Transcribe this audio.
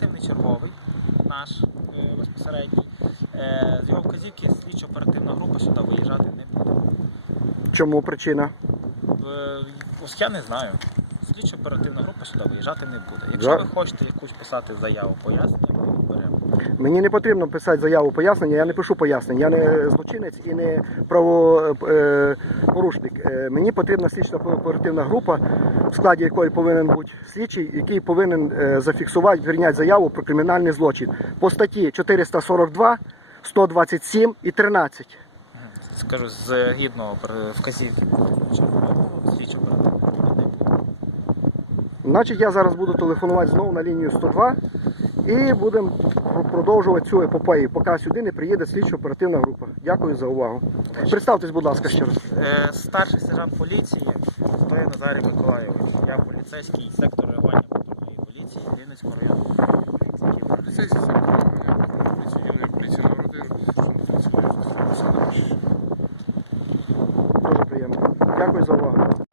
оперативний черговий, наш е, безпосередній. Е, З його вказівки слідчо-оперативна група сюди виїжджати не буде. Чому причина? Е, Ось я не знаю. Слідчо-оперативна група сюди виїжджати не буде. Якщо ви хочете якусь писати заяву, пояснення, ми беремо. Мені не потрібно писати заяву пояснення, я не пишу пояснення. Я не злочинець і не правопорушник. Мені потрібна слідчо оперативна група, в складі якої повинен бути слідчий, який повинен е, зафіксувати, прийняти заяву про кримінальний злочин по статті 442, 127 і 13. Скажу, згідно групи не. Значить, я зараз буду телефонувати знову на лінію 102 і будемо продовжувати цю епопею, поки сюди не приїде слідчо оперативна група. Дякую за увагу. Представтесь, будь ласка, ще раз. Е, Старший сержант поліції Стоя Назарій Миколайович. Я поліцейський сектор реагування патрульної поліції Рівненського району. Поліцейський сектор, реагування поліції номер поліції що поліція. Дуже приємно. Дякую за увагу.